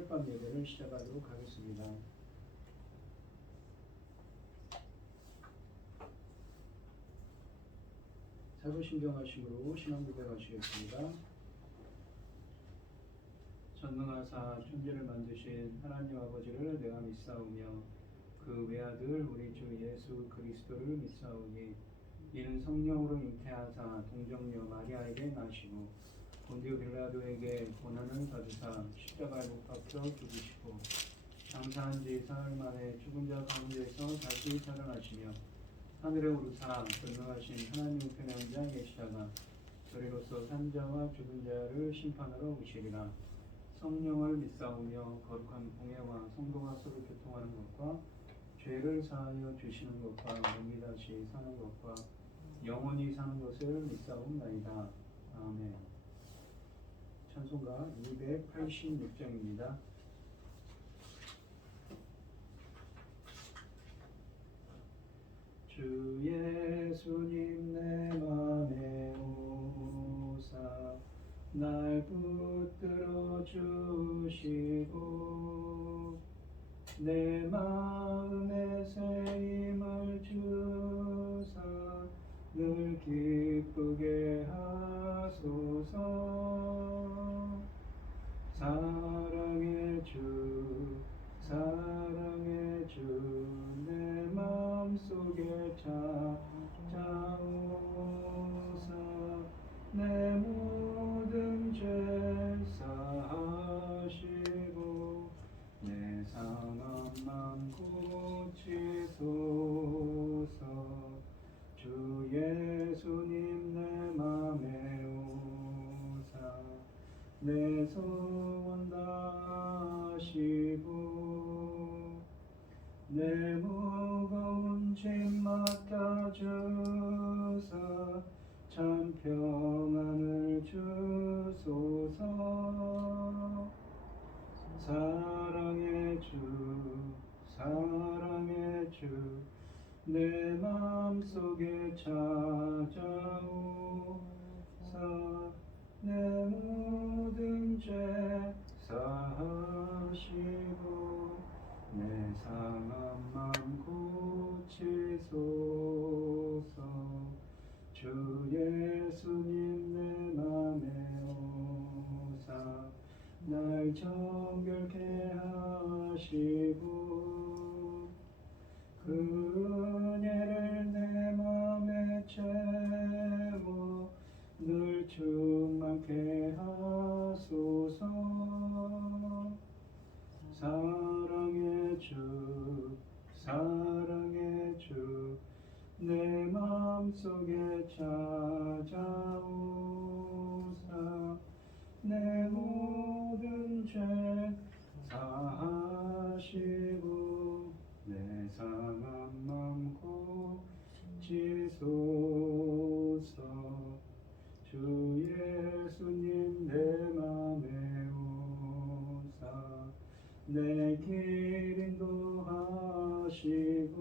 새벽밤 예배를 시작하도록 하겠습니다. 사도신경하심으로 신앙 고백하시겠습니다. 전능하사 천지를 만드신 하나님 아버지를 내가 믿사오며 그 외아들 우리 주 예수 그리스도를 믿사오니 이는 성령으로 잉태하사 동정녀 마리아에게 나시고 본디오 빌라도에게 고난을 받으사 십자가에 못 박혀 죽으시고 장사한 지 사흘 만에 죽은 자 가운데서 다시 살아나시며 하늘에 오르사 전능하신 하나님 우편에 앉아 계시다가 저리로서 산자와 죽은 자를 심판하러 오시리라. 성령을 믿사오며 거룩한 공예와 성도가 서로 교통하는 것과 죄를 사하여 주시는 것과 몸이 다시 사는 것과 영원히 사는 것을 믿사옵나이다. 아멘. 찬송가 286장입니다. 주 예수님 내 맘에 오사 날 붙들어 주시고 내 마음에 새 힘을 주사 늘 기쁘게 하소서. 사랑의 주 사랑의 주 내 맘속에 찾아오사 내 모든 죄 사하시고 내 상한 맘 고치소서. 주 예수님 내 맘에 오사 내 소원 다하시고 내 무거운 짐 맡아주사 참 평안을 주소서. 사랑의 주 사랑의 주 내 맘속에 찾아오사 내 모든 죄 사하시고 내 상한 맘 고치소서. 주 예수님 내 맘에 오사 날 정결케 하시고 그 은혜를 내 맘에 채워 늘 충만케 하소서. 사랑의 주 사랑의 주 내 맘속에 찾아오사 내 모든 죄 사하시고 내 상한 맘 고치소서. 주 예수님 내 맘에 오사 내 길 인도하시고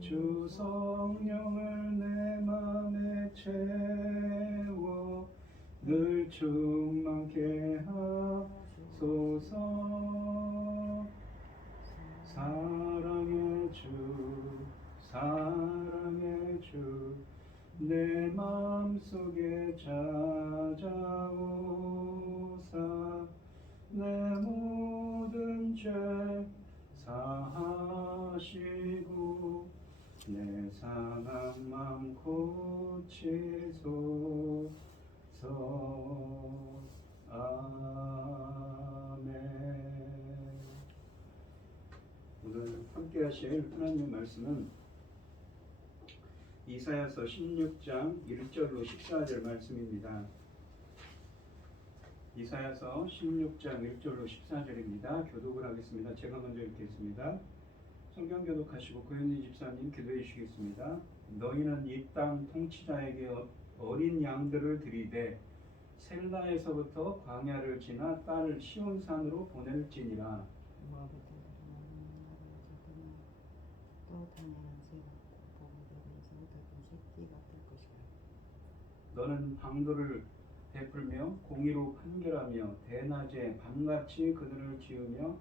주 성령을 내 맘에 채워 늘 충만케 하소서. 사랑의 주 사랑의 주 내 맘속에 찾아오사 내 모든 죄 사하시고 내 상한 맘 고치소서. 아멘. 오늘 함께 하실 하나님 말씀은 이사야서 16장 1절로 14절 말씀입니다. 이사야서 16장 1절로 14절입니다. 교독을 하겠습니다. 제가 먼저 읽겠습니다. 성경 교독하시고 고현진 집사님 기도해 주시겠습니다. 너희는 이 땅 통치자에게 어린 양들을 들이되 셀라에서부터 광야를 지나 딸을 시온산으로 보낼지니라. 너는 방도를 베풀며 공의로 판결하며 대낮에 밤같이 그들을 지으며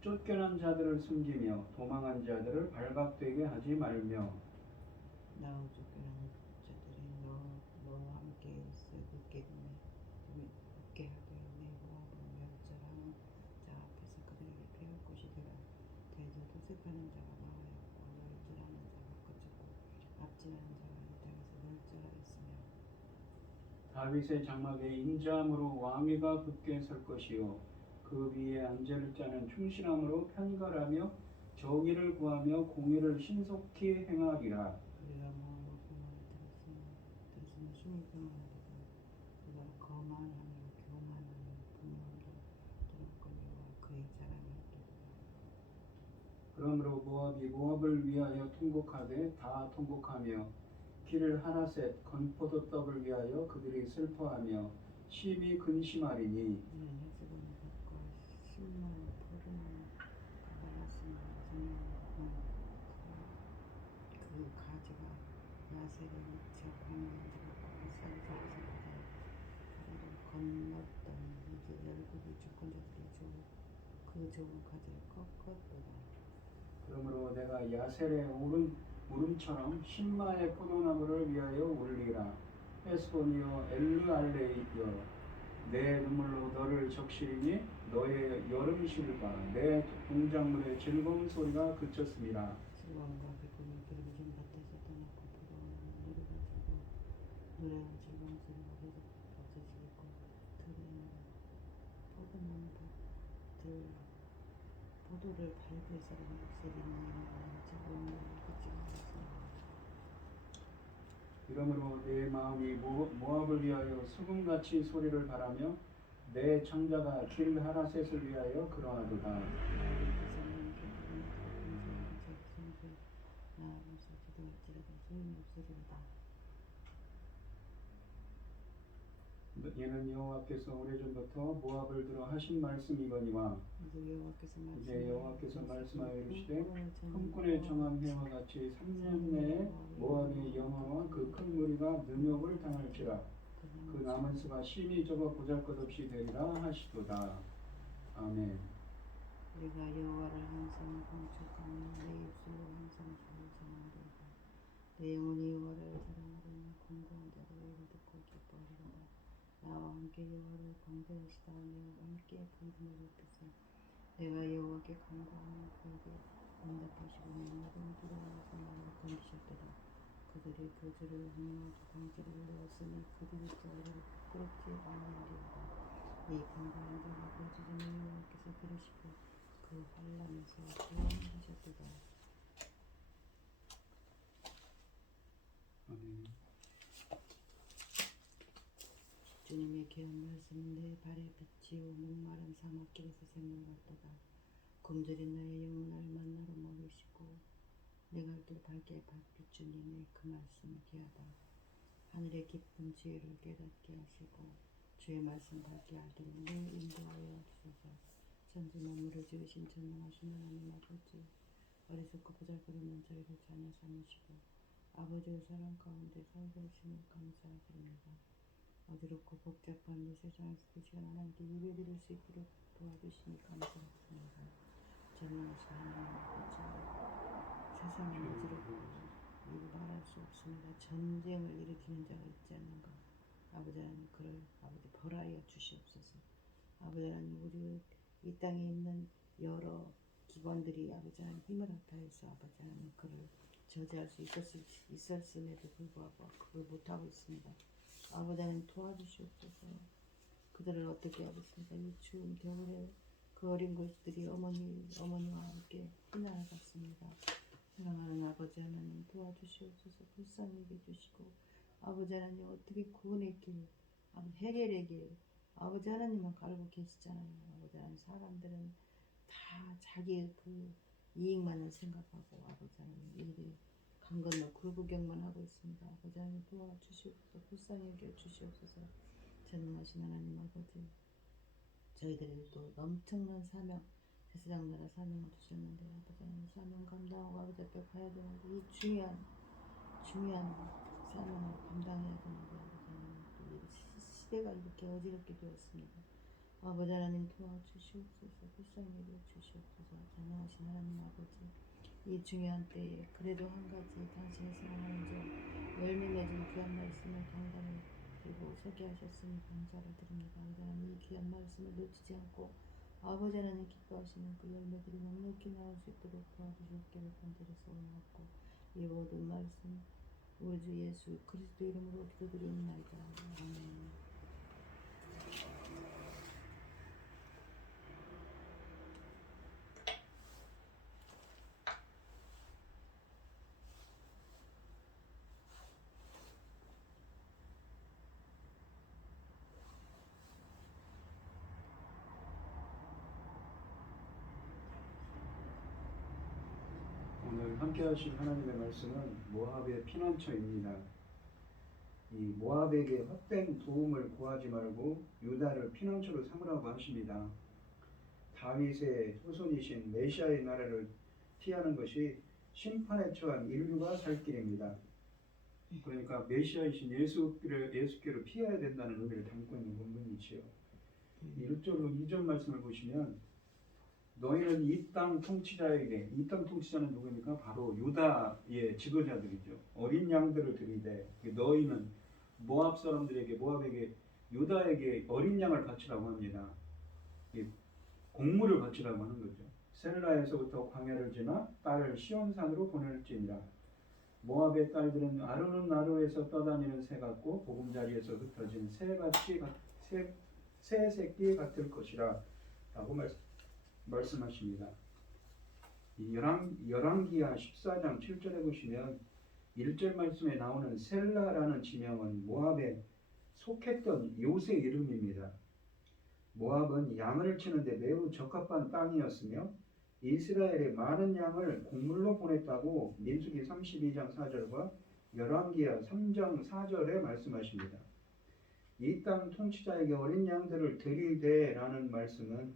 쫓겨난 자들을 숨기며 도망한 자들을 발각되게 하지 말며 나와 쫓겨난 자들이 너와 함께 있어 웃게 하되 내 모압을 멸절하는 자 앞에서 그들에게 피할 곳이 되라. 대저 도색하는 자가 망하였고 멸절하는 자가 그쳤고 압제하는 자가 이 땅에서 멸절하였으며 다윗의 장막에 인자함으로 왕위가 굳게 설 것이요 그 위에 앉을 자는 충실함으로 편갈하며 정의를 구하며 공의를 신속히 행하리라. 우리가 모압의 공을 들었으면 숨을 끊어내리고 그가 거만하며 교만하며 분노하며 들었거니와 그의 자랑이 없도다. 그러므로 모압이 모압을 위하여 통곡하되 다 통곡하며 길을 하나셋 건포도떡을 위하여 그들이 슬퍼하며 심히 근심하리니 이는 헤스본의 밭과 신나의 포도나무 가발랐으며 그 가지가 야셀에 미쳐 방향지고 비싼 자리에서 다리를 건넜던 이제 열국의 주권자들이 그 좋은 가지를 꺾었도다. 그러므로 내가 야셀의 울음처럼 신마의 포도나무를 위하여 울리라. 헤스본이여 엘르알레이여 내 눈물로 너를 적시리니 너의 여름실과 내 동작물의 즐거운 소리가 그쳤습니다. 수고함과 기쁨이 그들을 좀 밭에서 떠났고 포도원을 누려가지고 노래와 즐거운 소리가 없어지겠고 들에는 포도나무 밭들 포도를 밟을 사람이 없으리니 이는 즐거운 노래를 걷지 않았습니다. 이러므로 내 마음이 모압을 위하여 수금같이 소리를 바라며 내 창자가 길 하라셋을 위하여 그러하도다. 나아가서는 기쁨이 감사하는 제 성소에 나아가서 기도할지라도 소용이 없으리로다. 이는 여호와께서 오래전부터 모압을 들어 하신 말씀이거니와 이제 여호와께서 말씀하여 이르시되 흥꾼의 청한 해와 같이 3년 내에 모압의 영화와 그 큰 무리가 능욕을 당할지라. 그 남은 수가 심히 적어 보잘것없이 되리라 하시도다. 아멘. 우리가 여호와를 항상 공축하며 내 입술로 항상 주를 전하리이다. 내 영혼이 여호와를 사랑하리니 공고한 자들의 일을 듣고 기뻐하리로다. 나와 함께 여호와를 광대하시다. 내와 함께 부름을 높이사 내가 여호와께 간구하면 그에게 응답하시고 내 모든 두려움에서 나를 건지셨도다. 그들이 교주를 흥하고 방주를 내었으니 그들이 또 우리를 부끄럽지 아니하리로다. 이 강건한 자가 거주지는 여호와께서 들으시고 그 환난에서 구원하셨도다. 아멘. 주님의 귀한 말씀은 내 발의 빛이요 목마른 사막길에서 샘물 같도다. 굶주린 나의 영혼을 만나로 먹이시고 내 갈길 밝게 비추니 내 그 말씀 귀하다. 하늘의 깊은 지혜를 깨닫게 하시고 주의 말씀 밝게 알기를 늘 인도하여 주소서. 천지 만물을 지으신 전능하신 하나님 아버지, 어리석고 보잘것없는 저희를 자녀 삼으시고 아버지의 사랑 가운데 살게 하심을 감사드립니다. 어지럽고 복잡한 이 세상에서 그 시간 하나님께 예배드릴 수 있도록 도와주시니 감사합니다. 전능하신 하나님 아버지, 세상은 어지럽고 이루 말할 수 없습니다. 전쟁을 일으키는 자가 있지 않는가. 아버지 하나님 그를 아버지 벌하여 주시옵소서. 아버지 하나님 우리 이 땅에 있는 여러 기관들이 아버지 하나님 힘을 합하여서 아버지 하나님 그를 저지할 수 있었음에도 불구하고 그걸 못하고 있습니다. 아버지 하나님 도와주시옵소서. 그들을 어떻게 하겠습니까? 이 추운 겨울에 그 어린 것들이 어머니와 함께 피난을 갔습니다. 사랑하는 아버지 하나님 도와주시옵소서. 불쌍히 여겨주시고 아버지 하나님 어떻게 구원의 길, 해결의 길 아버지 하나님만 알고 계시잖아요. 아버지 하나님 사람들은 다 자기 그 이익만을 생각하고 아버지 하나님 일이 강 건너 굴구경만 하고 있습니다. 아버지 하나님 도와주시옵소서. 불쌍히 여겨주시옵소서. 전능하신 하나님 아버지, 저희들이 또 넘쳐난 사명, 제사장 나라 사명을 주셨는데 아버지 하나님 사명 감당하고 아버지 앞에 가야 되는데 이 중요한 사명을 감당해야 되는데 아버지 하나님 또 시대가 이렇게 어지럽게 되었습니다. 아버지 하나님 도와주시옵소서. 불쌍히 여겨 주시옵소서. 전능하신 하나님 아버지, 이 중요한 때에 그래도 한 가지 당신의 사랑하는 자 열매 맺은 귀한 말씀을 당당히 들고 서게 하셨으니 감사를 드립니다. 아버지 하나님, 이 귀한 말씀을 놓치지 않고 아버지 하나님 기뻐하시는 그 열매들이 넉넉히 나올 수 있도록 도와주시옵기를 간절히 소원하고, 이 모든 말씀 우리 주 예수 그리스도 이름으로 기도드리옵나이다. 아멘. 오늘 함께 하실 하나님의 말씀은 모압의 피난처입니다. 이 모압에게 헛된 도움을 구하지 말고 유다를 피난처로 삼으라고 하십니다. 다윗의 후손이신 메시아의 나라를 피하는 것이 심판에 처한 인류가 살 길입니다. 그러니까 메시아이신 예수께를 피해야 된다는 의미를 담고 있는 본문이지요. 1절로 2절 말씀을 보시면, 너희는 이 땅 통치자에게, 이 땅 통치자는 누구입니까? 바로 유다의 지도자들이죠. 어린 양들을 드리되, 너희는 모압 사람들에게, 모압에게, 유다에게 어린 양을 바치라고 합니다. 공물을 바치라고 하는 거죠. 셀라에서부터 광야를 지나 딸을 시온산으로 보낼지니라. 모압의 딸들은 아르논나루에서 떠다니는 새 같고 보금자리에서 흩어진 새 새끼 같을 것이라 라고 말씀하십니다. 열왕기하 14장 7절에 보시면 1절 말씀에 나오는 셀라라는 지명은 모압에 속했던 요새 이름입니다. 모압은 양을 치는데 매우 적합한 땅이었으며 이스라엘의 많은 양을 곡물로 보냈다고 민수기 32장 4절과 열왕기하 3장 4절에 말씀하십니다. 이 땅 통치자에게 어린 양들을 드리되라는 말씀은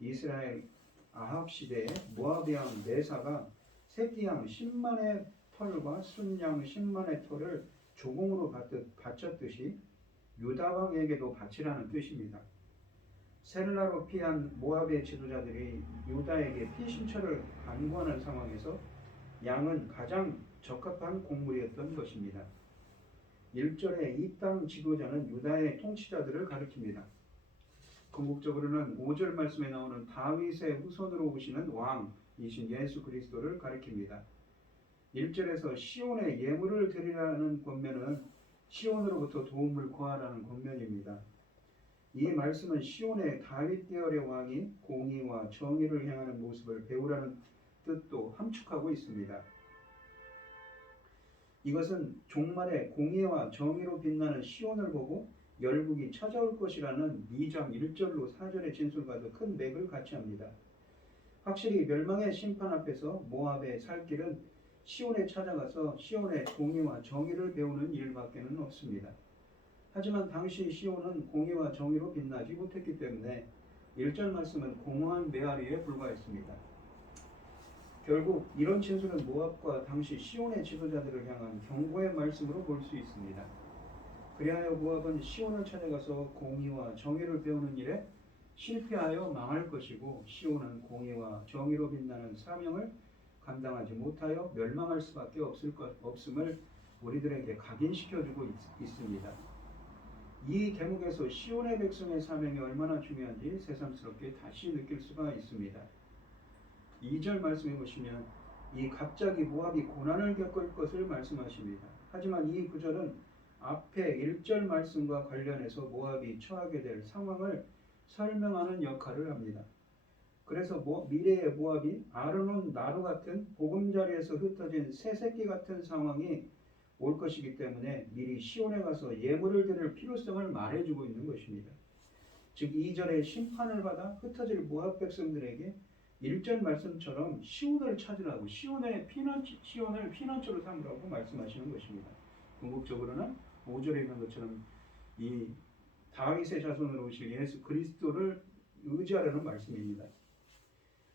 이스라엘 아합 시대에 모압의 왕 메사가 새끼 양 10만의 털과 순양 10만의 털을 조공으로 바쳤듯이 유다 왕에게도 바치라는 뜻입니다. 셀라로 피한 모압의 지도자들이 유다에게 피신처를 간구하는 상황에서 양은 가장 적합한 곡물이었던 것입니다. 1절에 이 땅 지도자는 유다의 통치자들을 가리킵니다. 궁극적으로는 5절 말씀에 나오는 다윗의 후손으로 오시는 왕이신 예수 그리스도를 가리킵니다. 1절에서 시온에 예물을 드리라는 권면은 시온으로부터 도움을 구하라는 권면입니다. 이 말씀은 시온의 다윗 계열의 왕이 공의와 정의를 행하는 모습을 배우라는 뜻도 함축하고 있습니다. 이것은 종말에 공의와 정의로 빛나는 시온을 보고 열국이 찾아올 것이라는 2장 1절로 4절의 진술과도 큰 맥을 같이 합니다. 확실히 멸망의 심판 앞에서 모압의 살 길은 시온에 찾아가서 시온의 공의와 정의를 배우는 일밖에는 없습니다. 하지만 당시 시온은 공의와 정의로 빛나지 못했기 때문에 1절 말씀은 공허한 메아리에 불과했습니다. 결국 이런 진술은 모압과 당시 시온의 지도자들을 향한 경고의 말씀으로 볼 수 있습니다. 그리하여 모압은 시온을 찾아가서 공의와 정의를 배우는 일에 실패하여 망할 것이고, 시온은 공의와 정의로 빛나는 사명을 감당하지 못하여 멸망할 수밖에 없음을 우리들에게 각인시켜주고 있습니다. 이 대목에서 시온의 백성의 사명이 얼마나 중요한지 새삼스럽게 다시 느낄 수가 있습니다. 2절 말씀해 보시면 이 갑자기 모압이 고난을 겪을 것을 말씀하십니다. 하지만 이 구절은 앞에 1절 말씀과 관련해서 모압이 처하게 될 상황을 설명하는 역할을 합니다. 그래서 미래의 모압이 아르논 나루 같은 보금자리에서 흩어진 새 새끼 같은 상황이 올 것이기 때문에 미리 시온에 가서 예물을 드릴 필요성을 말해주고 있는 것입니다. 즉 2절에 심판을 받아 흩어질 모압 백성들에게 1절 말씀처럼 시온을 찾으라고, 시온을 피난처로 삼으라고 말씀하시는 것입니다. 궁극적으로는 5절에 있는 것처럼 이 다윗의 자손으로 오실 예수 그리스도를 의지하라는 말씀입니다.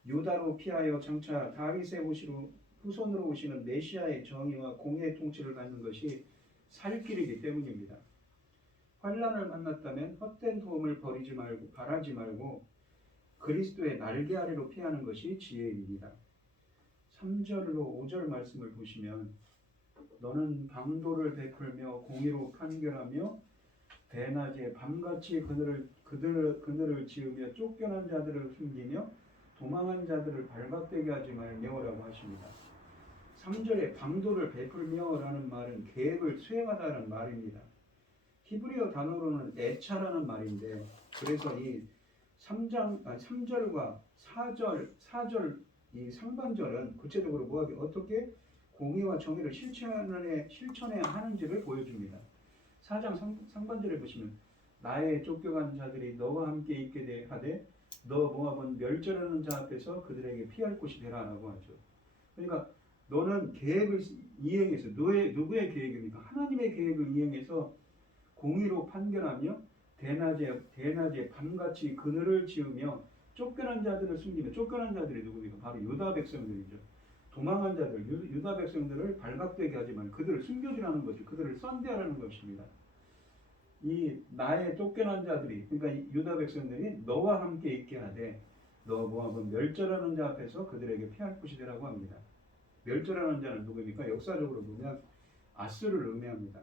유다로 피하여 장차 다윗의 후손으로 오시는 메시아의 정의와 공의의 통치를 갖는 것이 살 길이기 때문입니다. 환난을 만났다면 헛된 도움을 바라지 말고 그리스도의 날개 아래로 피하는 것이 지혜입니다. 3절로 5절 말씀을 보시면 너는 방도를 베풀며 공의로 판결하며 대낮에 밤같이 그늘을 지으며 쫓겨난 자들을 숨기며 도망한 자들을 발각되게 하지 말며라고 하십니다. 3절에 방도를 베풀며라는 말은 계획을 수행하다는 말입니다. 히브리어 단어로는 애차라는 말인데, 그래서 이 3절과 4절 이 상반절은 구체적으로 모압이 어떻게 공의와 정의를 실천해야 하는지를 보여줍니다. 4장 상반절에 보시면 나의 쫓겨간 자들이 너와 함께 있게 하되 너 모압은 멸절하는 자 앞에서 그들에게 피할 곳이 되라라고 하죠. 그러니까 너는 계획을 이행해서 누구의 계획입니까? 하나님의 계획을 이행해서 공의로 판결하며 대낮에 밤같이 그늘을 지으며 쫓겨난 자들을 숨기며, 쫓겨난 자들이 누구입니까? 바로 유다 백성들이죠. 도망한 자들, 유다 백성들을 발각되게 하지만 그들을 숨겨주라는 것이, 그들을 썬대하라는 것입니다. 이 나의 쫓겨난 자들이, 그러니까 유다 백성들이 너와 함께 있게 하되 너 모압은 멸절하는 자 앞에서 그들에게 피할 곳이 되라고 합니다. 멸절하는 자는 누구입니까? 역사적으로 보면 아수르를 의미합니다.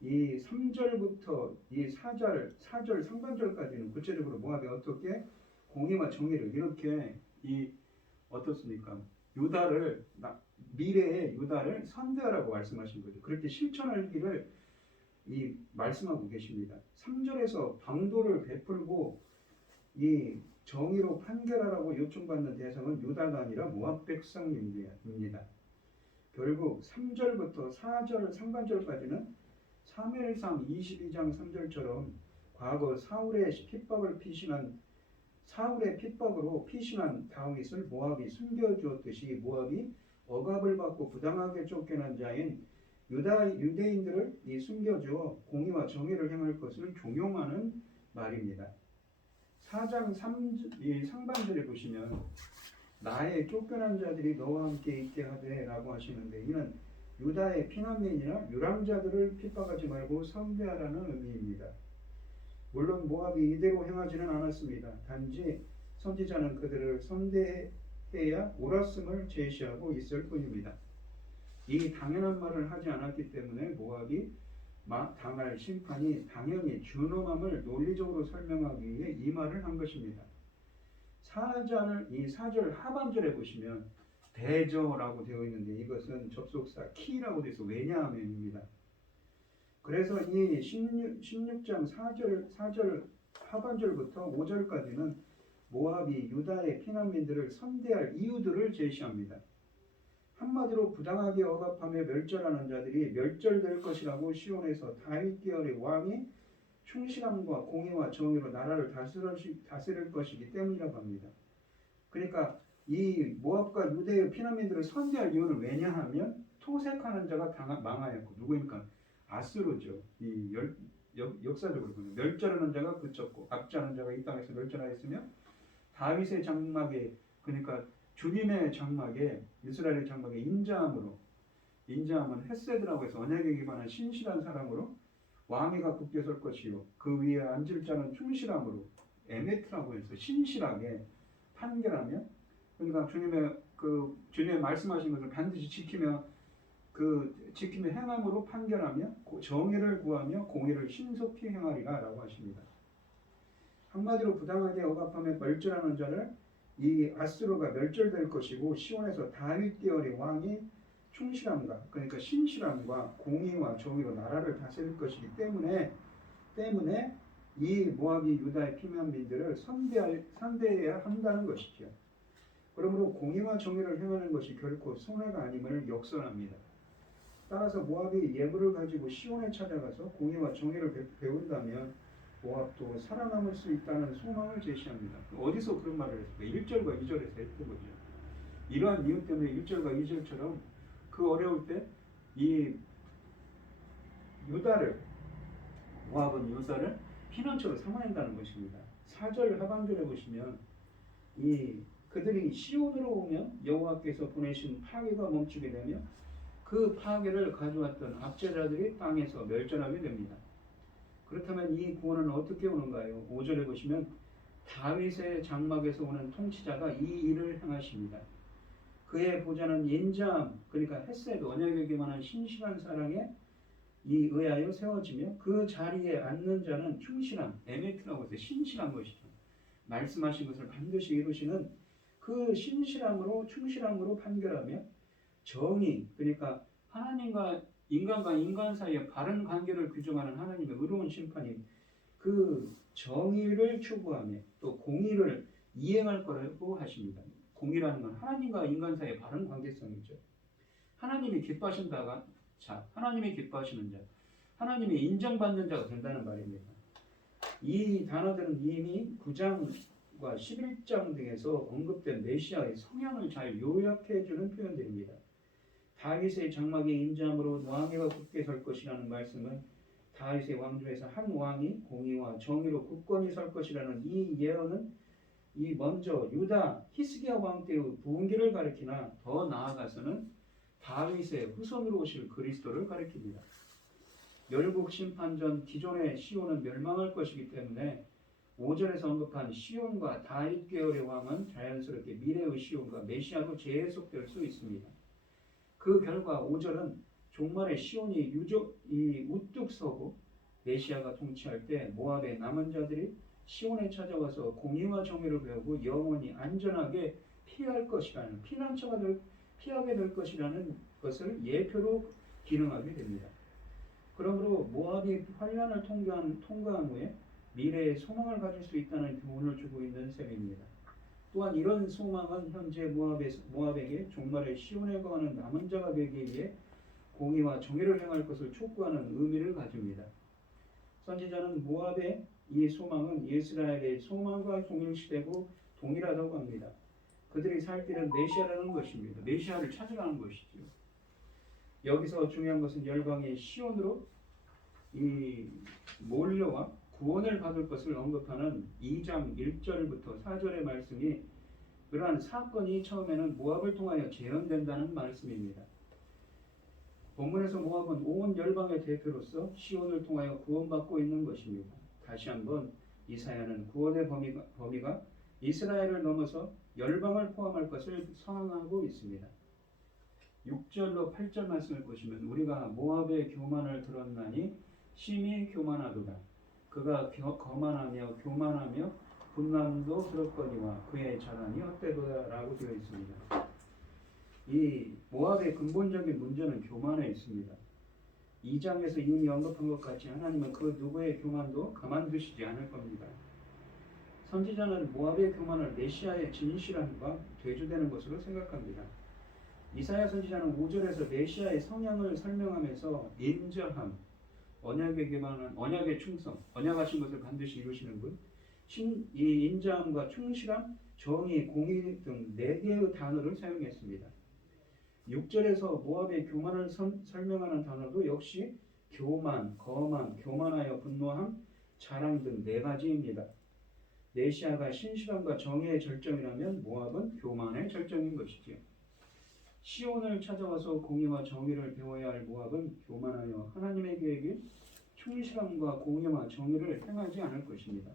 이 3절부터 이 4절 상반절까지는 구체적으로 모압이 어떻게 공의와 정의를 이렇게 어떻습니까? 미래의 유다를 선대하라고 말씀하신 거죠. 그렇게 실천하기를 말씀하고 계십니다. 3절에서 방도를 베풀고 이 정의로 판결하라고 요청받는 대상은 유다가 아니라 모압 백성입니다. 결국 3절부터 4절 상반절까지는 사무엘상 22장 3절처럼 과거 사울의 핍박으로 피신한 다윗을 모압이 숨겨주었듯이 모압이 억압을 받고 부당하게 쫓겨난 자인 유대인들을 숨겨주어 공의와 정의를 행할 것을 종용하는 말입니다. 4장 상반절에 보시면 나의 쫓겨난 자들이 너와 함께 있게 하되 라고 하시는데, 이는 유다의 피난민이나 유랑자들을 핍박하지 말고 선대하라는 의미입니다. 물론 모압이 이대로 행하지는 않았습니다. 단지 선지자는 그들을 선대해야 옳았음을 제시하고 있을 뿐입니다. 이 당연한 말을 하지 않았기 때문에 모압이 당할 심판이 당연히 준엄함을 논리적으로 설명하기 위해 이 말을 한 것입니다. 4절 하반절에 보시면 대저라고 되어 있는데 이것은 접속사 키라고 되어 있어 왜냐하면입니다. 그래서 이 16장 4절 하반절부터 5절까지는 모압이 유다의 피난민들을 선대할 이유들을 제시합니다. 한마디로 부당하게 억압하며 멸절하는 자들이 멸절될 것이라고 시온에서 다윗 계열의 왕이 충실함과 공의와 정의로 나라를 다스릴 것이기 때문이라고 합니다. 그러니까 이 모압과 유대의 피난민들을 선대할 이유는 왜냐하면 토색하는 자가 망하였고, 누구입니까? 아수르죠. 역사적으로 보면 멸절하는 자가 그쳤고 압제하는 자가 이 땅에서 멸절하였으며, 다윗의 장막에, 그러니까 주님의 장막에, 이스라엘의 장막에 인자함은 헤세드라고 해서 언약에 기반한 신실한 사랑으로 왕위가 굳게 설 것이요 그 위에 앉을 자는 충실함으로 에메트라고 해서 신실하게 판결하며, 그러니까 주님의 말씀하신 것을 반드시 지키며 행함으로 판결하며 정의를 구하며 공의를 신속히 행하리라라고 하십니다. 한마디로 부당하게 억압하며 멸절하는 자를 이 아수르가 멸절될 것이고, 시온에서 다윗 계열의 왕이 충실함과, 그러니까 신실함과 공의와 정의로 나라를 다스릴 것이기 때문에 이 모압이 유다의 피난민들을 선대해야 한다는 것이죠. 그러므로 공의와 정의를 행하는 것이 결코 손해가 아님을 역설합니다. 따라서 모압이 예물을 가지고 시온에 찾아가서 공의와 정의를 배운다면 모압도 살아남을 수 있다는 소망을 제시합니다. 어디서 그런 말을 했을까? 1절과 2절에서 했던 거죠. 이러한 이유 때문에 1절과 2절처럼 그 어려울 때 이 모압은 유다를 피난처로 삼아야 한다는 것입니다. 4절 하반절에 보시면 그들이 시온으로 오면 여호와께서 보내신 파괴가 멈추게 되며 그 파괴를 가져왔던 압제자들이 땅에서 멸절하게 됩니다. 그렇다면 이 구원은 어떻게 오는가요? 5절에 보시면 다윗의 장막에서 오는 통치자가 이 일을 행하십니다. 그의 보좌는 인자함, 그러니까 헷셋 언약에 기만한 신실한 사랑에 이 의하여 세워지며 그 자리에 앉는 자는 충실함, 에메트라고 해서 신실한 것이죠. 말씀하신 것을 반드시 이루시는 그 신실함으로 충실함으로 판결하며 정의, 그러니까 하나님과 인간 사이의 바른 관계를 규정하는 하나님의 의로운 심판인 그 정의를 추구하며 또 공의를 이행할 거라고 하십니다. 공의라는 건 하나님과 인간 사이의 바른 관계성이죠. 하나님이 기뻐하신다가 자, 하나님이 기뻐하시는 자, 하나님이 인정받는 자가 된다는 말입니다. 이 단어들은 이미 9장과 11장 등에서 언급된 메시아의 성향을 잘 요약해 주는 표현들입니다. 다윗의 장막이 인자함으로 왕위가 굳게 설 것이라는 말씀은 다윗의 왕조에서 한 왕이 공의와 정의로 굳건히 설 것이라는 이 예언은 이 먼저 유다 히스기야 왕 때의 부흥기를 가리키나 더 나아가서는 다윗의 후손으로 오실 그리스도를 가리킵니다. 열국 심판 전 기존의 시온은 멸망할 것이기 때문에 5절에서 언급한 시온과 다윗 계열의 왕은 자연스럽게 미래의 시온과 메시아로 재해석될 수 있습니다. 그 결과 5절은 종말의 시온이 우뚝 서고 메시아가 통치할 때 모압의 남은 자들이 시온에 찾아와서 공의와 정의를 배우고 영원히 안전하게 피할 것이라는 피하게 될 것이라는 것을 예표로 기능하게 됩니다. 그러므로 모압이 환란을 통과한 후에 미래의 소망을 가질 수 있다는 교훈을 주고 있는 셈입니다. 또한 이런 소망은 현재 모압에게 종말의 시온에 거하는 남은 자가 되기 위해 공의와 정의를 행할 것을 촉구하는 의미를 가집니다. 선지자는 모압의 이 소망은 이스라엘의 소망과 동일시되고 동일하다고 합니다. 그들이 살 길은 메시아라는 것입니다. 메시아를 찾으라는 것이죠. 여기서 중요한 것은 열방의 시온으로 몰려와 구원을 받을 것을 언급하는 2장 1절부터 4절의 말씀이 그러한 사건이 처음에는 모압을 통하여 재현된다는 말씀입니다. 본문에서 모압은 온 열방의 대표로서 시온을 통하여 구원받고 있는 것입니다. 다시 한번 이사야는 구원의 범위가 이스라엘을 넘어서 열방을 포함할 것을 선언하고 있습니다. 6절로 8절 말씀을 보시면 우리가 모압의 교만을 들었나니 심히 교만하도다. 그가 거만하며 교만하며 분남도 들었거니와 그의 자랑이 헛되도다 라고 되어 있습니다. 이 모압의 근본적인 문제는 교만에 있습니다. 2장에서 이미 언급한 것 같이 하나님은 그 누구의 교만도 가만두시지 않을 겁니다. 선지자는 모압의 교만을 메시아의 진실함과 대조되는 것으로 생각합니다. 이사야 선지자는 5절에서 메시아의 성향을 설명하면서 인자함, 언약에 기반한 언약의 충성, 언약하신 것을 반드시 이루시는 분, 이 인자함과 충실함, 정의, 공의 등 4개의 단어를 사용했습니다. 6절에서 모압의 교만을 설명하는 단어도 역시 교만, 거만, 교만하여 분노함, 자랑 등 4가지입니다. 메시아가 신실함과 정의의 절정이라면 모압은 교만의 절정인 것이지요. 시온을 찾아와서 공의와 정의를 배워야 할 모압은 교만하여 하나님의 계획인 충실함과 공의와 정의를 행하지 않을 것입니다.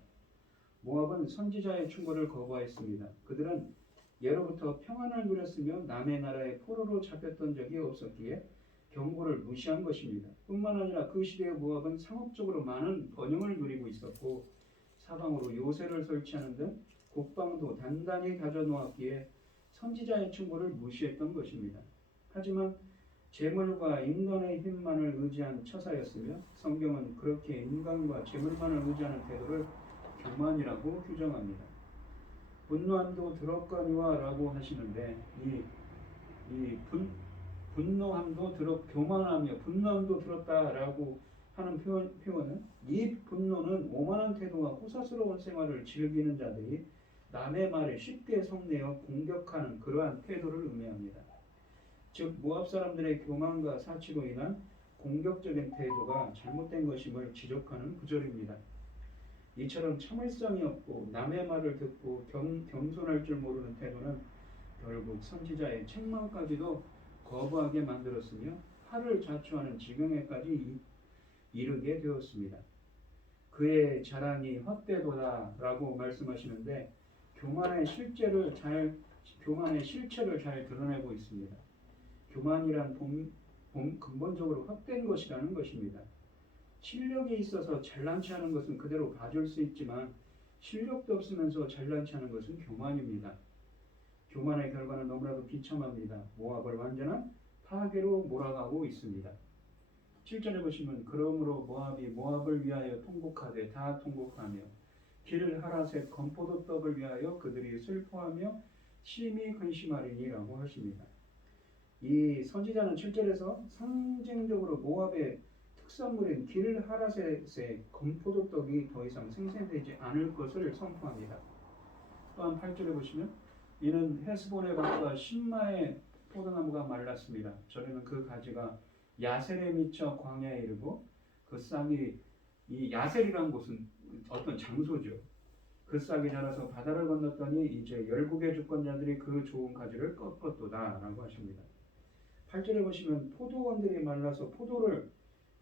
모압은 선지자의 충고를 거부하였습니다. 그들은 예로부터 평안을 누렸으며 남의 나라에 포로로 잡혔던 적이 없었기에 경고를 무시한 것입니다. 뿐만 아니라 그 시대의 모압은 상업적으로 많은 번영을 누리고 있었고 사방으로 요새를 설치하는 등 국방도 단단히 다져놓았기에 선지자의 충고를 무시했던 것입니다. 하지만 재물과 인간의 힘만을 의지한 처사였으며 성경은 그렇게 인간과 재물만을 의지하는 태도를 교만이라고 규정합니다. 분노함도 들었거니와 라고 하시는데 교만하며 분노함도 들었다라고 하는 표현은 이 분노는 오만한 태도와 호사스러운 생활을 즐기는 자들이 남의 말에 쉽게 성내어 공격하는 그러한 태도를 의미합니다. 즉 모압 사람들의 교만과 사치로 인한 공격적인 태도가 잘못된 것임을 지적하는 구절입니다. 이처럼 참을성이 없고 남의 말을 듣고 겸손할 줄 모르는 태도는 결국 선지자의 책망까지도 거부하게 만들었으며 화를 자초하는 지경에까지 이르게 되었습니다. 그의 자랑이 헛되도다라고 말씀하시는데 교만의 실체를 잘 드러내고 있습니다. 교만이란 근본적으로 헛된 것이라는 것입니다. 실력이 있어서 잘난치 하는 것은 그대로 봐줄 수 있지만 실력도 없으면서 잘난치 하는 것은 교만입니다. 교만의 결과는 너무나도 비참합니다. 모압을 완전한 파괴로 몰아가고 있습니다. 7절에 보시면 그러므로 모압이 모압을 위하여 통곡하되 다 통곡하며 길을 하라셋 건포도떡을 위하여 그들이 슬퍼하며 심히 근심하리니라고 하십니다. 이 선지자는 7절에서 상징적으로 모압의 특산물인 길 하라셋의 건포도떡이 더 이상 생산되지 않을 것을 선포합니다. 또한 8절에 보시면 이는 헤스본의 밭과 신마의 포도나무가 말랐습니다. 저는 그 가지가 야셀에 미쳐 광야에 이르고 그 싹이 이 야셀이라는 곳은 어떤 장소죠. 그 싹이 자라서 바다를 건넜더니 이제 열국의 주권자들이 그 좋은 가지를 꺾었도다 라고 하십니다. 8절에 보시면 포도원들이 말라서 포도를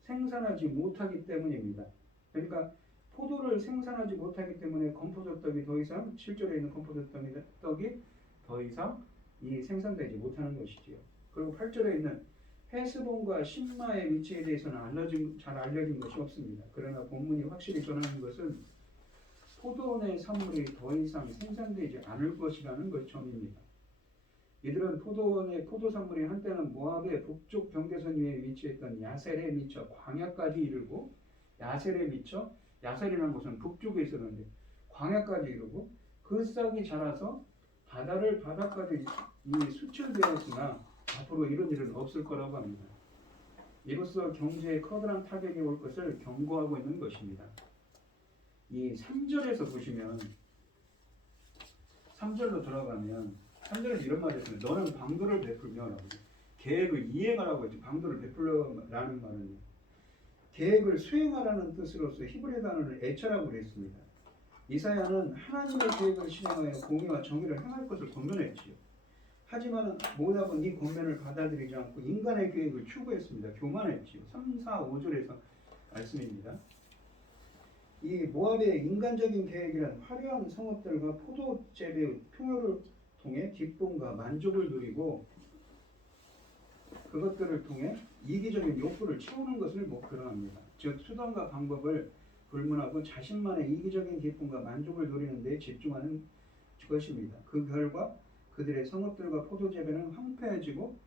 생산하지 못하기 때문입니다. 그러니까 포도를 생산하지 못하기 때문에 건포도떡이 더 이상 7절에 있는 건포도떡이 더 이상 이 생산되지 못하는 것이지요. 그리고 8절에 있는 헤스본과 신마의 위치에 대해서는 잘 알려진 것이 없습니다. 그러나 본문이 확실히 전하는 것은 포도원의 산물이 더 이상 생산되지 않을 것이라는 것 점입니다. 이들은 포도원의 포도산물이 한때는 모압의 북쪽 경계선 위에 위치했던 야셀에 미쳐 광야까지 이르고 야셀에 미쳐 야셀이라는 곳은 북쪽에 있었는데 광야까지 이르고 그 싹이 자라서 바다까지 이미 수출되었으나 앞으로 이런 일은 없을 거라고 합니다. 이로써 경제에 커다란 타격이 올 것을 경고하고 있는 것입니다. 이 3절에서 보시면 3절로 들어가면 3절에서 이런 말이 있습니다. 너는 방도를 베풀며 라고 계획을 이행하라고 했죠. 방도를 베풀라는 말은 계획을 수행하라는 뜻으로서 히브리 단어를 애처라고 그랬습니다. 이사야는 하나님의 계획을 실행하여 공의와 정의를 행할 것을 권면했지요. 하지만 모압은 이 권면을 받아들이지 않고 인간의 계획을 추구했습니다. 교만했지요. 3, 4, 5절에서 말씀입니다. 이 모압의 인간적인 계획이란 화려한 성읍들과 포도재배의 풍요를 통해 기쁨과 만족을 누리고 그것들을 통해 이기적인 욕구를 채우는 것을 목표로 합니다. 즉 수단과 방법을 불문하고 자신만의 이기적인 기쁨과 만족을 누리는 데 집중하는 것입니다. 그 결과 그들의 성읍들과 포도재배는 황폐해지고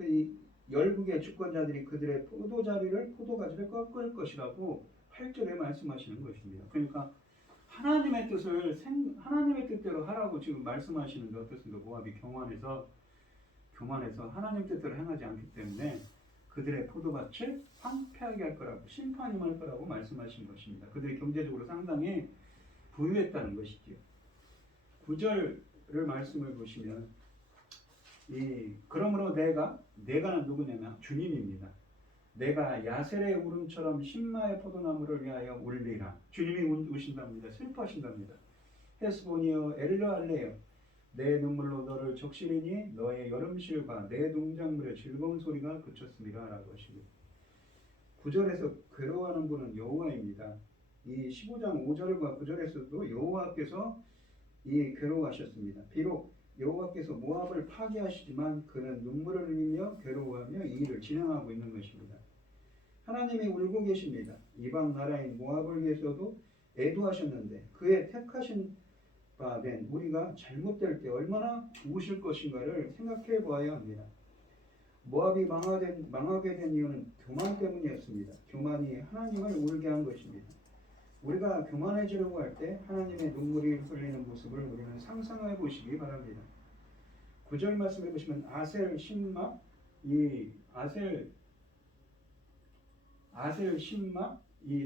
이 열국의 주권자들이 그들의 포도가지를 꺾을 것이라고 8절에 말씀하시는 것입니다. 그러니까 하나님의 뜻대로 하라고 지금 말씀하시는데 어떻습니까? 모압이 교만해서 하나님 뜻대로 행하지 않기 때문에 그들의 포도밭을 황폐하게 할 거라고 심판이 임할 거라고 말씀하신 것입니다. 그들이 경제적으로 상당히 부유했다는 것이지요. 9절을 말씀을 보시면 그러므로 내가는 누구냐면 주님입니다. 내가 야셀의 울음처럼 신마의 포도나무를 위하여 울리라. 주님이 우신답니다. 슬퍼하신답니다. 헤스본이여 엘르알레여 내 눈물로 너를 적시리니 너의 여름실과 내 농작물의 즐거운 소리가 그쳤습니다. 라고 하십니다. 9절에서 괴로워하는 분은 여호와입니다. 이 15장 5절과 9절에서도 여호와께서 괴로워하셨습니다. 비록 여호와께서 모압을 파괴하시지만 그는 눈물을 흘리며 괴로워하며 이 일을 진행하고 있는 것입니다. 하나님이 울고 계십니다. 이방 나라인 모압을 위해서도 애도하셨는데 그의 택하신 바 된 우리가 잘못될 때 얼마나 우실 것인가를 생각해 보아야 합니다. 모압이 망하게 된 이유는 교만 때문이었습니다. 교만이 하나님을 울게 한 것입니다. 우리가 교만해지려고 할 때 하나님의 눈물이 흘리는 모습을 우리는 상상해 보시기 바랍니다. 9절 말씀해 보시면 아셀 신마 이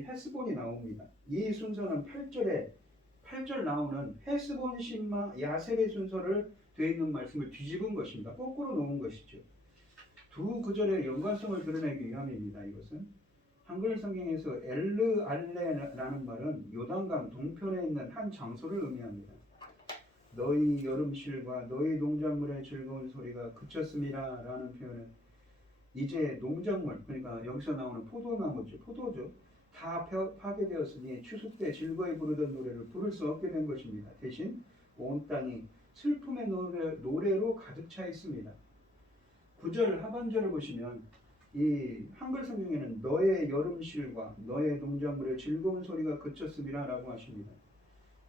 헤스본이 나옵니다. 이 순서는 8절 나오는 헤스본 신마 야셀의 순서를 되어 있는 말씀을 뒤집은 것입니다. 거꾸로 놓은 것이죠. 두 구절의 연관성을 드러내기 위함입니다. 이것은 한글 성경에서 엘르알레라는 말은 요단강 동편에 있는 한 장소를 의미합니다. 너희 여름실과 너희 농작물의 즐거운 소리가 그쳤습니다. 라는 표현은 이제 농작물, 그러니까 여기서 나오는 포도죠. 다 파괴되었으니 추수 때 즐거이 부르던 노래를 부를 수 없게 된 것입니다. 대신 온 땅이 슬픔의 노래로 가득 차 있습니다. 9절 하반절을 보시면 이 한글 성경에는 너의 여름실과 너의 농작물의 즐거운 소리가 그쳤음이라 라고 하십니다.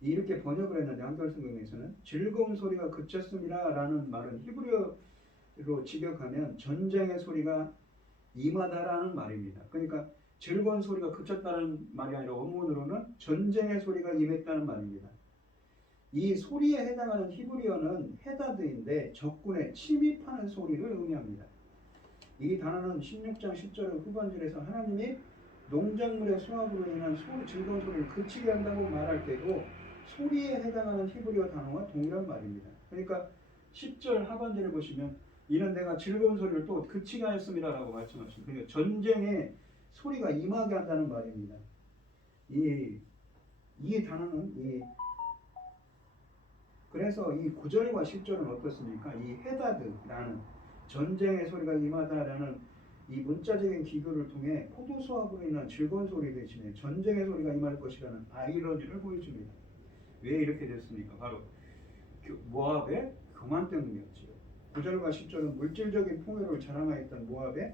이렇게 번역을 했는데 한글 성경에서는 즐거운 소리가 그쳤음이라 라는 말은 히브리어로 직역하면 전쟁의 소리가 임하다라는 말입니다. 그러니까 즐거운 소리가 그쳤다는 말이 아니라 원문으로는 전쟁의 소리가 임했다는 말입니다. 이 소리에 해당하는 히브리어는 헤다드인데 적군의 침입하는 소리를 의미합니다. 이 단어는 16장 10절 후반절에서 하나님이 농작물의 수확으로 인한 즐거운 소리를 그치게 한다고 말할 때도 소리에 해당하는 히브리어 단어와 동일한 말입니다. 그러니까 10절 하반절에 보시면 이는 내가 즐거운 소리를 또 그치게 하였습니다 라고 말씀하십니다. 그러니까 전쟁에 소리가 임하게 한다는 말입니다. 이 단어는 그래서 이 9절과 10절은 어떻습니까? 이 헤다드라는 전쟁의 소리가 임하다라는 이 문자적인 기교를 통해 포도 수확으로 인한 즐거운 소리 대신에 전쟁의 소리가 임할 것이라는 아이러니를 보여줍니다. 왜 이렇게 됐습니까? 바로 모압의 교만 때문이었지요. 9절과 10절은 물질적인 풍요를 자랑하였던 모압의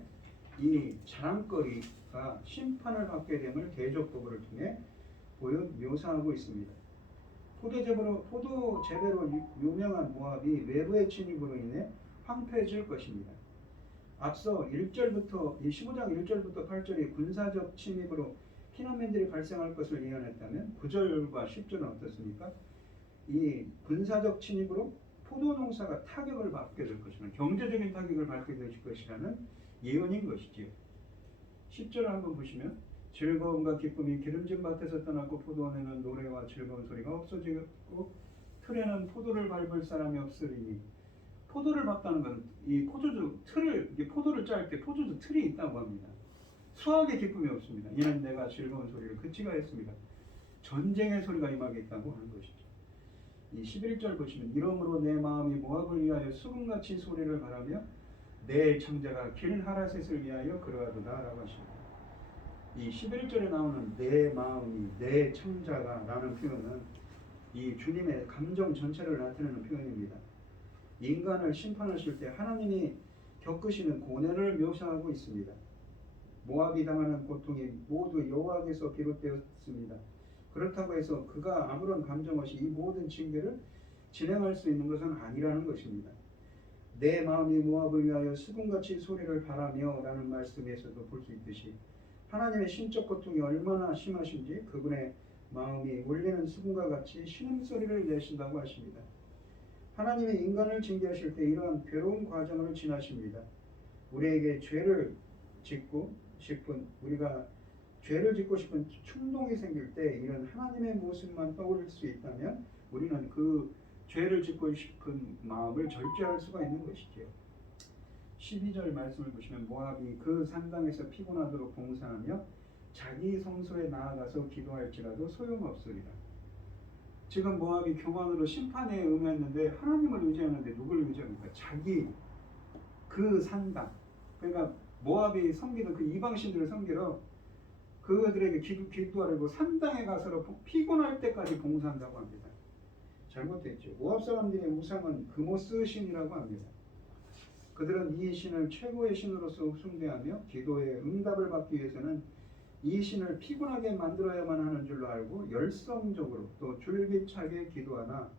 이 자랑거리가 심판을 받게 됨을 대적보고를 통해 묘사하고 있습니다. 포도 재배로 유명한 모압이 외부의 침입으로 인해 황폐해질 것입니다. 앞서 1절부터 15장 1절부터 8절이 군사적 침입으로 피난민들이 발생할 것을 예언했다면 9절과 10절은 어떻습니까? 이 군사적 침입으로 포도 농사가 타격을 받게 될 것이라는 경제적인 타격을 받게 될 것이라는 예언인 것이지요. 10절을 한번 보시면 즐거움과 기쁨이 기름진 밭에서 떠났고 포도원에는 노래와 즐거운 소리가 없어지고 틀에는 포도를 밟을 사람이 없으리니 포도를 밟다는 것은 이 포도를 짤 때 포도주 틀이 있다고 합니다. 수확의 기쁨이 없습니다. 이는 내가 즐거운 소리를 그치게 하였습니다. 전쟁의 소리가 임하겠다고 하는 것이죠. 이 11절 보시면 이러므로 내 마음이 모압을 위하여 수금같이 소리를 바라며 내 창자가 길 하라셋을 위하여 그러하도다 라고 하십니다. 이 11절에 나오는 내 마음이 내 창자가 라는 표현은 이 주님의 감정 전체를 나타내는 표현입니다. 인간을 심판하실 때 하나님이 겪으시는 고뇌를 묘사하고 있습니다. 모압이 당하는 고통이 모두 여호와께서 비롯되었습니다. 그렇다고 해서 그가 아무런 감정 없이 이 모든 징계를 진행할 수 있는 것은 아니라는 것입니다. 내 마음이 모압을 위하여 수금같이 소리를 바라며 라는 말씀에서도 볼 수 있듯이 하나님의 신적 고통이 얼마나 심하신지 그분의 마음이 울리는 수금과 같이 신음소리를 내신다고 하십니다. 하나님이 인간을 징계하실 때 이러한 괴로운 과정을 지나십니다. 우리에게 우리가 죄를 짓고 싶은 충동이 생길 때 이런 하나님의 모습만 떠올릴 수 있다면 우리는 그 죄를 짓고 싶은 마음을 절제할 수가 있는 것이지요. 12절 말씀을 보시면 모압이 그 산당에서 피곤하도록 봉사하며 자기 성소에 나아가서 기도할지라도 소용없으리라. 지금 모압이 교만으로 심판에 응했는데 하나님을 의지하는데 누굴 의지합니까? 자기 그 산당, 그러니까 모압이 섬기던 그 이방신들을 섬기러 그들에게 기도하려고 산당에 가서 피곤할 때까지 봉사한다고 합니다. 잘못됐죠. 모압 사람들의 우상은 그모스 신이라고 합니다. 그들은 이 신을 최고의 신으로서 숭배하며 기도의 응답을 받기 위해서는 이 신을 피곤하게 만들어야만 하는 줄로 알고 열성적으로 또 줄기차게 기도하나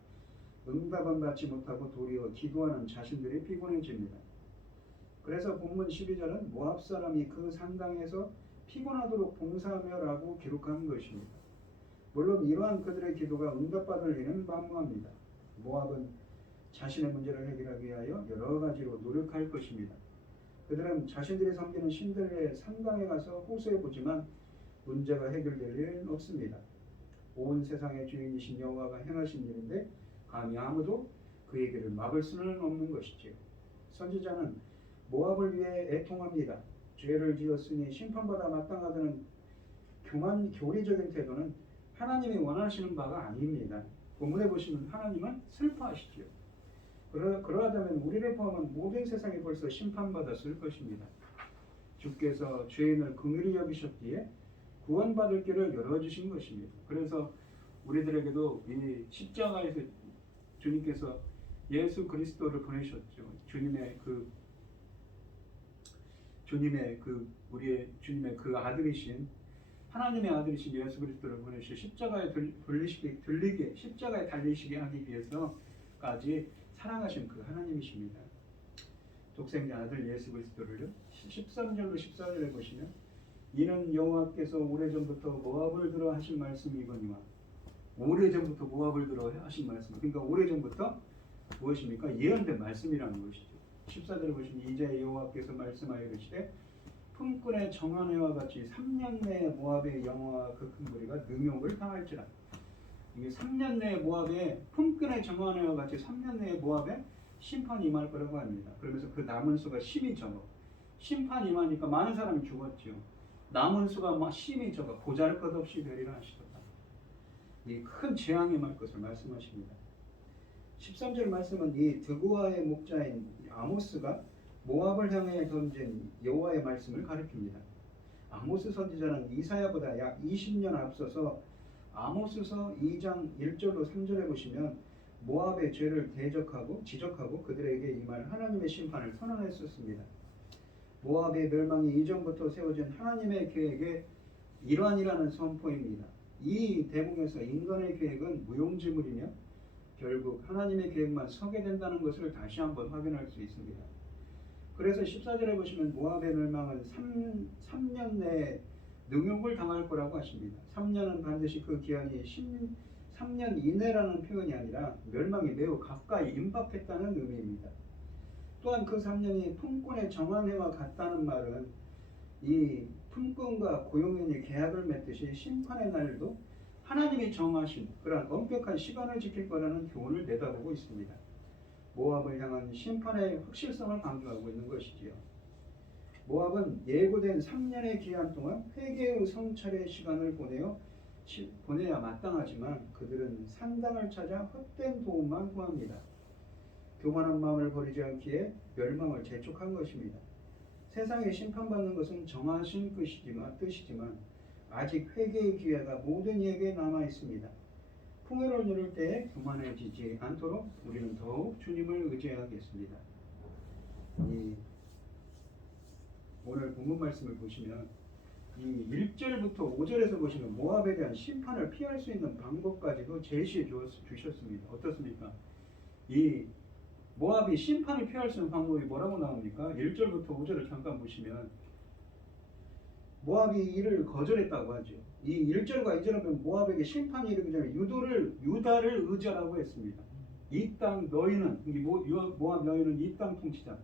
응답은 받지 못하고 도리어 기도하는 자신들이 피곤해집니다. 그래서 본문 12절은 모압 사람이 그 산당에서 피곤하도록 봉사하며 라고 기록한 것입니다. 물론 이러한 그들의 기도가 응답받을 일은 만무합니다. 모압은 자신의 문제를 해결하기 위하여 여러 가지로 노력할 것입니다. 그들은 자신들이 섬기는 신들의 산당에 가서 호소해보지만 문제가 해결될 일은 없습니다. 온 세상의 주인이신 여호와가 행하신 일인데 감히 아무도 그 얘기를 막을 수는 없는 것이지요. 선지자는 모압을 위해 애통합니다. 죄를 지었으니 심판받아 마땅하다는 교리적인 태도는 하나님이 원하시는 바가 아닙니다. 본문에 보시면 하나님은 슬퍼하시지요. 그러하다면 우리를 포함한 모든 세상이 벌써 심판받았을 것입니다. 주께서 죄인을 긍휼히 여기셨기에 구원받을 길을 열어주신 것입니다. 그래서 우리들에게도 이 십자가에서 주님께서 예수 그리스도를 보내셨죠. 주님의 그 아들이신 하나님의 아들이신 예수 그리스도를 보내시 십자가에 십자가에 달리시게 하기 위해서까지 사랑하신 그 하나님이십니다. 독생자 아들 예수 그리스도를요. 13절로 14절에 보시면 이는 여호와께서 오래전부터 모압을 들어 하신 말씀이거니와 오래전부터 모압을 들어 하신 말씀. 그러니까 오래전부터 무엇입니까? 예언된 말씀이라는 것이죠. 14절에 보시면 이제 여호와께서 말씀하여 이르시되 품꾼의 정한 해와 같이 3년 내에 모압의 영화와 그 큰 무리가 능욕을 당할지라. 이게 3년 내에 모압에 품꾼의 정한 해와 같이 3년 내에 모압에 심판이 임할 거라고 합니다. 그러면서 그 남은 수가 심히 적어. 심판이 임하니까 많은 사람이 죽었죠. 남은 수가 심히 적어 보잘것없이 되리라 하시도다. 이 큰 재앙이 임할 것을 말씀하십니다. 13절 말씀은 이 드고아의 목자인 아모스가 모압을 향해 던진 여호와의 말씀을 가리킵니다. 아모스 선지자는 이사야보다 약 20년 앞서서 아모스서 2장 1절로 3절에 보시면 모압의 죄를 지적하고 그들에게 임할 하나님의 심판을 선언했었습니다. 모압의 멸망이 이전부터 세워진 하나님의 계획의 일환이라는 선포입니다. 이 대목에서 인간의 계획은 무용지물이며 결국 하나님의 계획만 서게 된다는 것을 다시 한번 확인할 수 있습니다. 그래서 14절에 보시면 모압의 멸망은 3년 내에 능욕을 당할 거라고 하십니다. 3년은 반드시 그 기한이 3년 이내라는 표현이 아니라 멸망이 매우 가까이 임박했다는 의미입니다. 또한 그 3년이 품꾼의 정한 해와 같다는 말은 이 품꾼과 고용인이 계약을 맺듯이 심판의 날도 하나님이 정하신 그런 엄격한 시간을 지킬 거라는 교훈을 내다보고 있습니다. 모압을 향한 심판의 확실성을 강조하고 있는 것이지요. 모압은 예고된 3년의 기한 동안 회개의 성찰의 시간을 보내야 마땅하지만 그들은 산당을 찾아 헛된 도움만 구합니다. 교만한 마음을 버리지 않기에 멸망을 재촉한 것입니다. 세상에 심판받는 것은 정하신 뜻이지만 아직 회개의 기회가 모든 이에게 남아 있습니다. 풍요를 누릴 때에 교만해지지 않도록 우리는 더욱 주님을 의지해야겠습니다. 오늘 본문 말씀을 보시면 이 1절부터 5절에서 보시면 모압에 대한 심판을 피할 수 있는 방법까지도 제시해 주셨습니다. 어떻습니까? 이 모압이 심판을 피할 수 있는 방법이 뭐라고 나옵니까? 1절부터 5절을 잠깐 보시면 모압이 이를 거절했다고 하죠. 이 1절과 2절을 보면 모압에게 심판이 이르기 전에 유다를 의지하라고 했습니다. 이 땅 너희는 모압 너희는 이 땅 통치자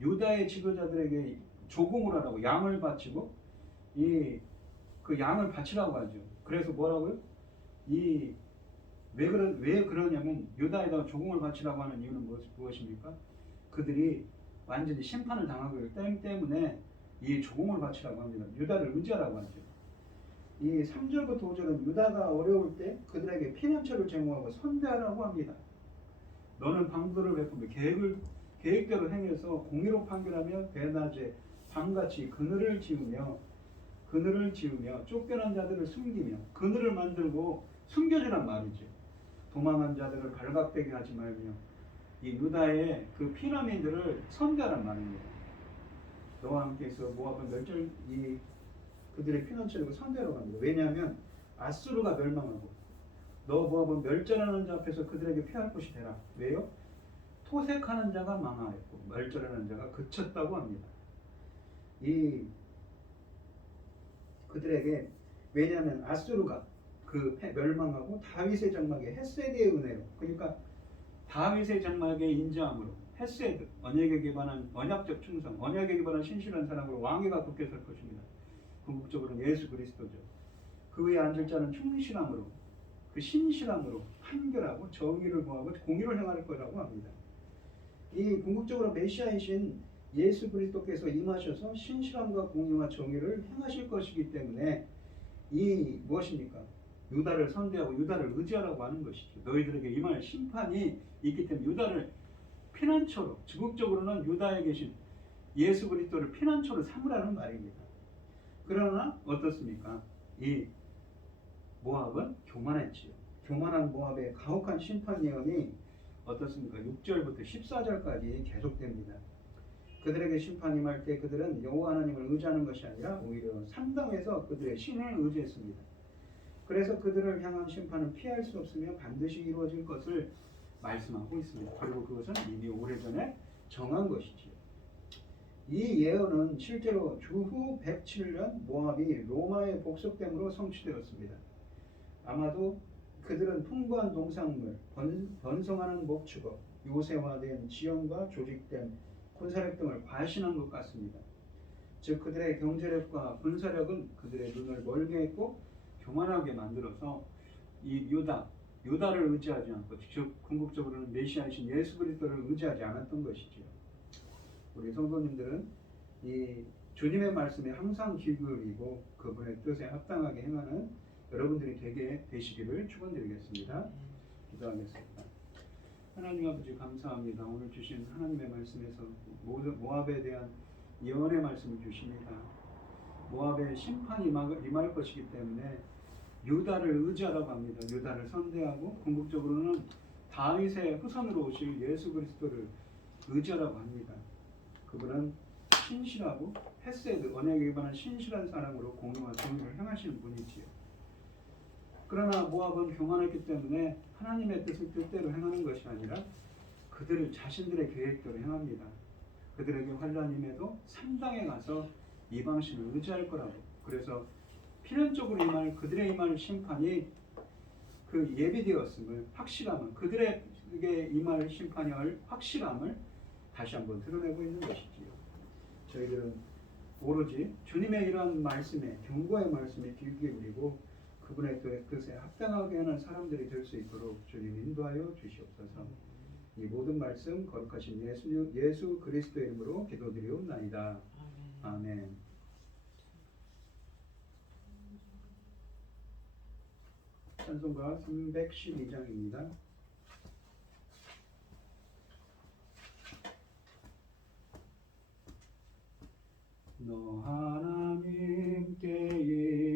유다의 지도자들에게 조공을 하라고 양을 바치고 그 양을 바치라고 하죠. 그래서 뭐라고요? 왜 그러냐면 유다에다가 조공을 바치라고 하는 이유는 무엇입니까? 그들이 완전히 심판을 당하고 있기 때문에 이 조공을 바치라고 합니다. 유다를 의지하라고 하죠. 이 3절부터 5절은 유다가 어려울 때 그들에게 피난처를 제공하고 선대하라고 합니다. 너는 방도를 베풀며 계획대로 행해서 공의로 판결하며 대낮에 밤같이 그늘을 지으며 쫓겨난 자들을 숨기며 그늘을 만들고 숨겨주란 말이죠. 도망한 자들을 발각되게 하지 말며 이 유다의 그 피난민들을 선대하란 말입니다. 너와 함께해서 모압은 그들의 피난처를 선대하라고 합니다. 왜냐하면 아수르가 멸망하고 너 모압은 멸절하는 자 앞에서 그들에게 피할 곳이 되라. 왜요? 토색하는 자가 망하였고 멸절하는 자가 그쳤다고 합니다. 그들에게 왜냐하면 아수르가 멸망하고 다윗의 장막에 헷세드의 은혜로 그러니까 다윗의 장막의 인자함으로 헷세드 언약에 기반한 언약적 충성 언약에 기반한 신실한 사랑으로 왕위가 굳게 설 것입니다. 궁극적으로는 예수 그리스도죠. 그 위에 앉을 자는 충실함으로 그 신실함으로 판결하고 정의를 구하고 공의를 행할 거라고 합니다. 이 궁극적으로 메시아이신 예수 그리스도께서 임하셔서 신실함과 공의와 정의를 행하실 것이기 때문에 무엇입니까? 유다를 선대하고 유다를 의지하라고 하는 것이죠. 너희들에게 임할 심판이 있기 때문에 유다를 피난처로 궁극적으로는 유다에 계신 예수 그리스도를 피난처로 삼으라는 말입니다. 그러나 어떻습니까? 이 모압은 교만했지요. 교만한 모압의 가혹한 심판 예언이 어떻습니까? 6절부터 14절까지 계속됩니다. 그들에게 심판이 임할 때 그들은 여호와 하나님을 의지하는 것이 아니라 오히려 상당해서 그들의 신을 의지했습니다. 그래서 그들을 향한 심판은 피할 수 없으며 반드시 이루어질 것을 말씀하고 있습니다. 그리고 그것은 이미 오래전에 정한 것이지요. 이 예언은 실제로 주후 107년 모압이 로마의 복속됨으로 성취되었습니다. 아마도 그들은 풍부한 농산물, 번성하는 목축업, 요새화된 지형과 조직된 군사력 등을 과신한 것 같습니다. 즉 그들의 경제력과 군사력은 그들의 눈을 멀게 했고 교만하게 만들어서 이 유다를 의지하지 않고 즉 궁극적으로는 메시아이신 예수 그리스도를 의지하지 않았던 것이지요. 우리 성도님들은 이 주님의 말씀에 항상 귀 기울이고 그분의 뜻에 합당하게 행하는 여러분들이 되게 되시기를 축원드리겠습니다. 기도하겠습니다. 하나님 아버지 감사합니다. 오늘 주신 하나님의 말씀에서 모압에 대한 예언의 말씀을 주십니다. 모압의 심판이 임할 것이기 때문에 유다를 의지하라고 합니다. 유다를 선대하고 궁극적으로는 다윗의 후손으로 오실 예수 그리스도를 의지하라고 합니다. 그분은 신실하고 헤세드, 언약에 관한 신실한 사랑으로 공의와 정의를 행하시는 분이지요. 그러나 모압은 교만했기 때문에 하나님의 뜻을 뜻대로 행하는 것이 아니라 그들을 자신들의 계획대로 행합니다. 그들에게 환난임에도 상당에 가서 이방신을 의지할 거라고. 그래서 필연적으로 그들의 임할 심판이 그 예비되었음을 확실함을 그들에게 임할 심판이 확실함을 다시 한번 드러내고 있는 것이지요. 저희들은 오로지 주님의 이러한 말씀에 경고의 말씀에 귀 기울이고 그분의 뜻에 합당하게 하는 사람들이 될 수 있도록 주님 인도하여 주시옵소서. 이 모든 말씀 거룩하신 예수 그리스도의 이름으로 기도드리옵나이다. 아멘. 찬송가 312장입니다. 너 하나님께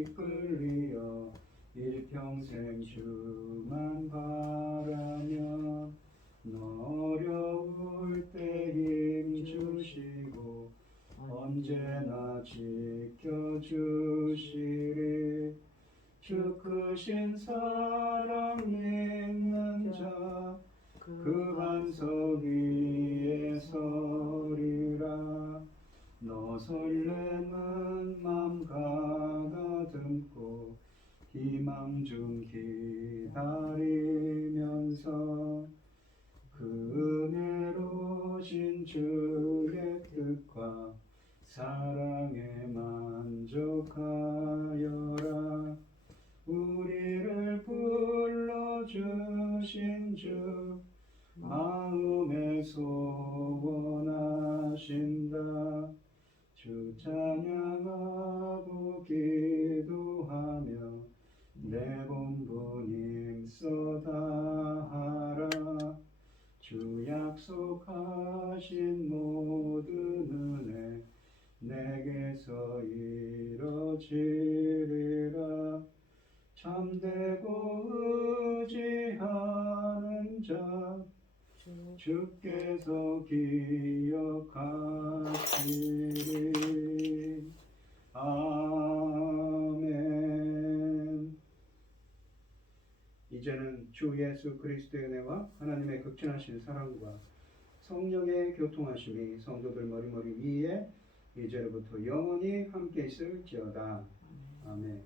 이끌리어 일평생 주만 바라면 너 어려울 때 힘 주시고 언제나 지켜주시리. 주 크신 사랑 믿는 자 그 반석 위에 서리라. 너 설레는 맘 가다듬고 희망 중 기다리면서 그 은혜로우신 주의 뜻과 사랑에 만족하여라. 우리를 불러주신 주 마음에 소원하신다. 주 찬양하고 기도하며 내 본분 힘써 다하라. 주 약속하신 모든 은혜 내게서 이뤄지리라. 참되고 의지하는 자 주께서 기억하시리. 아멘. 이제는 주 예수 그리스도의 은혜와 하나님의 극진하신 사랑과 성령의 교통하심이 성도들 머리머리 위에 이제로부터 영원히 함께 있을지어다. 아멘.